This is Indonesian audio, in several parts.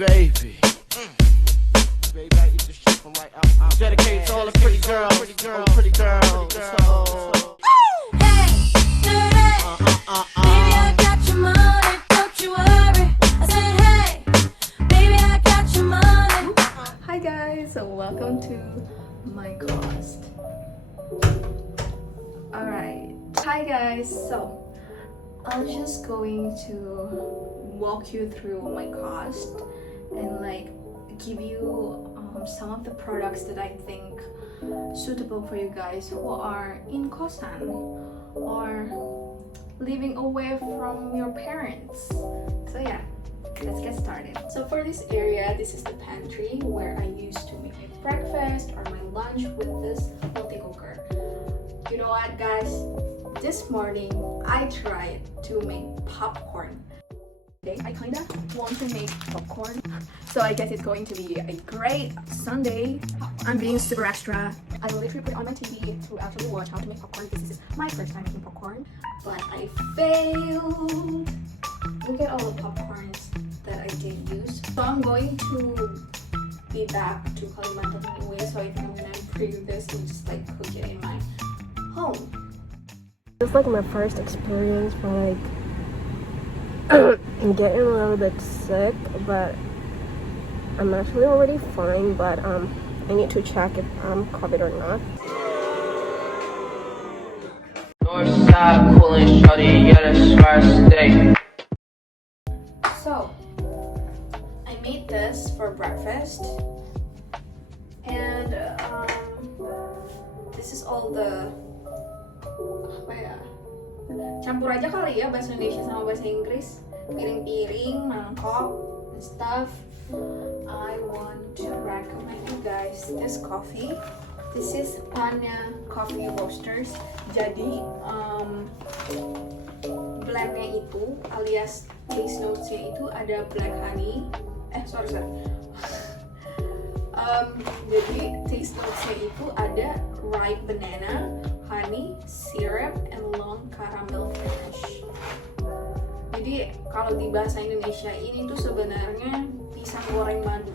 baby. Baby, I eat this shit from right out. Dedicated to all the pretty girls. Pretty girls. Pretty girls. Hey, dirty. Baby, I got your money. Don't you worry. I said, hey, baby, I got your money. Hi guys, so welcome to my Kost. Alright, hi guys, so I'm just going to walk you through my Kost and like give you some of the products that I think suitable for you guys who are in Kosan or living away from your parents. So yeah, let's get started. So for this area, this is the pantry where I used to make my breakfast or my lunch with this multi-cooker. You know what guys, this morning I tried to make popcorn. Today I kinda want to make popcorn, so I guess it's going to be a great Sunday. I'm being super extra. I literally put on my TV to actually watch how to make popcorn because this is my first time making popcorn, but I failed. Look at all the popcorns that I did use. So I'm going to be back to Kalimantan anyway, so I think I'm gonna preview this and just like cook it in my home. It's like my first experience, but like I'm getting a little bit sick, but I'm actually already fine, but I need to check if I'm COVID or not. Northside, cool and shorty, yeah, that's where I stay. So I made this for breakfast, and this is all the apa ya, campur aja kali ya bahasa Indonesia sama bahasa Inggris, piring-piring, mangkok, and stuff. I want to recommend you guys this coffee. This is Panya Coffee Roasters. Jadi blendnya itu alias taste notesnya itu ada black honey. Jadi taste notesnya itu ada ripe banana, honey, syrup, and long caramel finish. Jadi kalau di bahasa Indonesia ini tuh sebenarnya pisang goreng madu,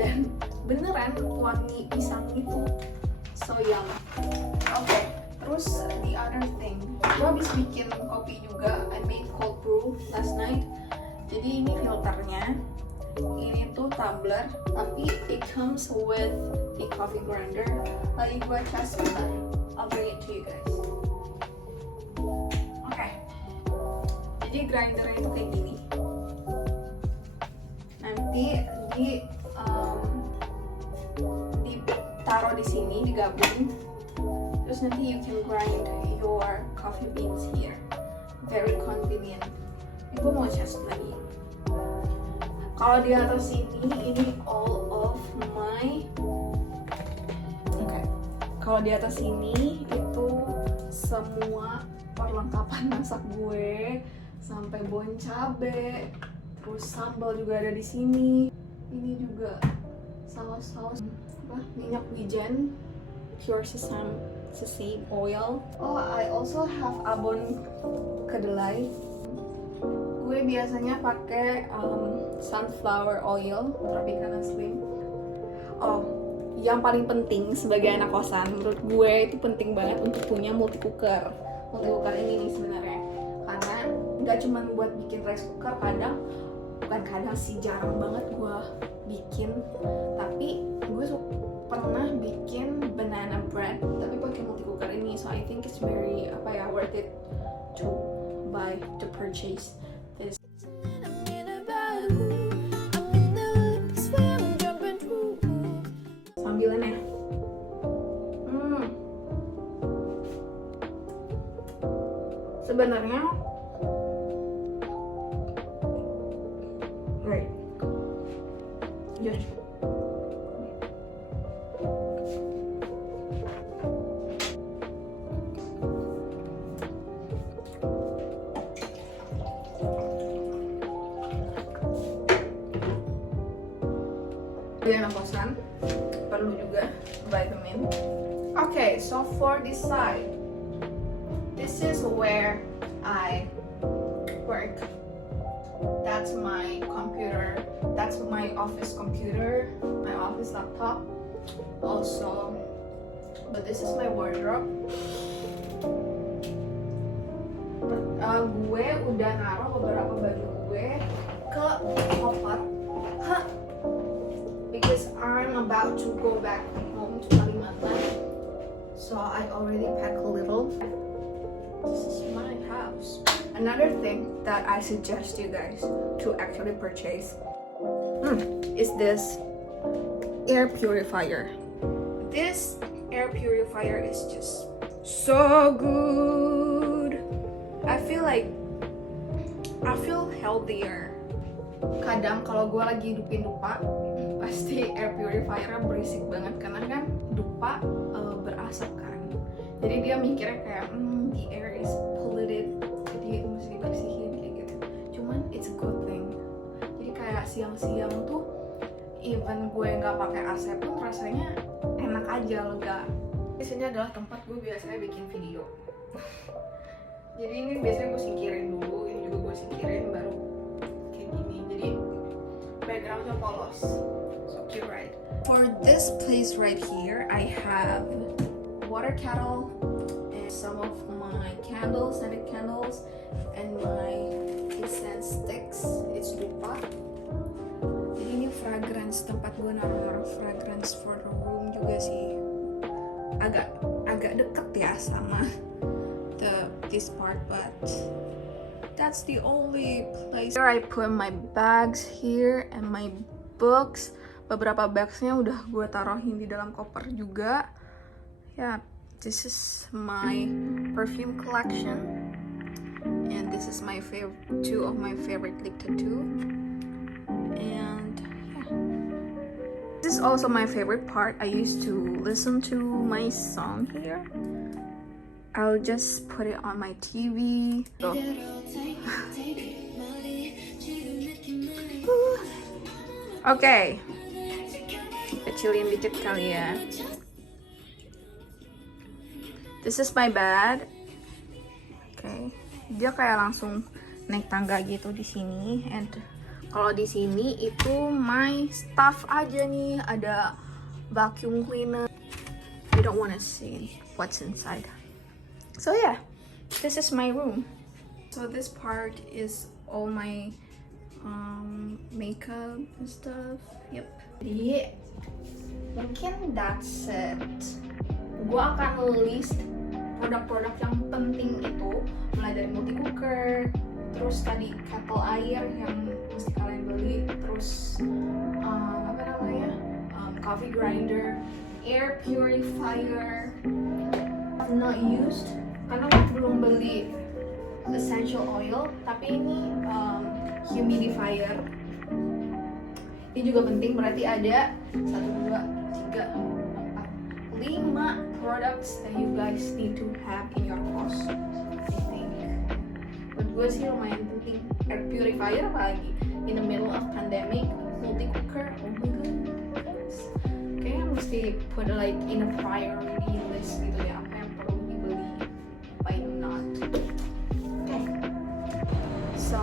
dan beneran wangi pisang itu so yummy. Oke, terus the other thing, gue habis bikin kopi juga. I made cold brew last night. Jadi ini filternya, ini tuh tumbler, tapi it comes with a coffee grinder. Lagi gue cas sebentar, I'll bring it to you guys. Oke, jadi grindernya itu kayak gini. Nanti ditaruh di sini, digabung, terus nanti you can grind your coffee beans here. Very convenient. Ini gue mau cas lagi. Kalau di atas ini all of my. Kalau di atas ini itu semua perlengkapan masak gue, sampai bon cabe, terus sambal juga ada di sini. Ini juga saus-saus minyak wijen, pure sesame oil. Oh, I also have abon kedelai. Gue biasanya pakai sunflower oil, Tropicana Slim. Oh, yang paling penting sebagai anak kosan, menurut gue itu penting banget untuk punya multi cooker. Multi cooker ini nih sebenarnya, karena nggak cuma buat bikin rice cooker, bukan kadang sih, jarang banget gue bikin, tapi gue pernah bikin banana bread tapi pakai multi cooker ini. So I think it's very worth it to purchase this. Sambilannya sebenarnya just di anak kosan perlu juga vitamin. Okay, so for this side, this is where I work. That's my computer that's my office computer, my office laptop. Also, but this is my wardrobe. Gue udah naruh beberapa baju gue ke koper, because I'm about to go back home to Kalimantan. So I already packed a little. This is my house. Another thing that I suggest you guys to actually purchase is this air purifier. This air purifier is just so good. I feel healthier. Kadang kalau gue lagi hidupin dupa, pasti air purifier berisik banget karena kan dupa berasap kan. Jadi dia mikirnya kayak the air is polluted, jadi mesti dibersihin kayak gitu. Cuman it's a good thing. Jadi kayak siang-siang tuh, even gue nggak pakai AC pun rasanya enak aja, lega. Di sini adalah tempat gue biasanya bikin video. Jadi ini biasanya gue singkirin dulu, ini juga gue singkirin baru kayak gini. Jadi backgroundnya polos, so cute, right? For this place right here, I have Water Kettle and some of my candles, scented candles, and my incense sticks. It's dupa. Jadi ini fragrance, tempat gue naruh fragrance for the room juga sih. Agak deket ya sama this part, but that's the only place. Here I put my bags here and my books. Beberapa bagsnya udah gue taruhin di dalam koper juga. Yeah, this is my perfume collection, and this is my two of my favorite lip tattoo. And yeah, this is also my favorite part. I used to listen to my song here. I'll just put it on my TV. So. Okay, kecilin dikit kali ya. This is my bed. Okay, dia kayak langsung naik tangga gitu di sini. And kalau di sini itu my stuff aja nih. Ada vacuum cleaner. You don't wanna see what's inside. So yeah, this is my room. So this part is all my makeup and stuff. Yep. Jadi mungkin that's it. Gua akan list produk-produk yang penting itu, mulai dari multi cooker, terus tadi kettle air yang mesti kalian beli, terus coffee grinder, air purifier. I've not used karena aku belum beli essential oil, tapi ini humidifier. Ini juga penting, berarti ada 1, 2, 3, 4, 5 products that you guys need to have in your house. I think. Buat gue sih lumayan penting. Air purifier apalagi in the middle of pandemic, multi cooker, oh my god. Kayaknya mesti put like in a priority list gitu ya, apa yang perlu dibeli, apa yang not. Okay. So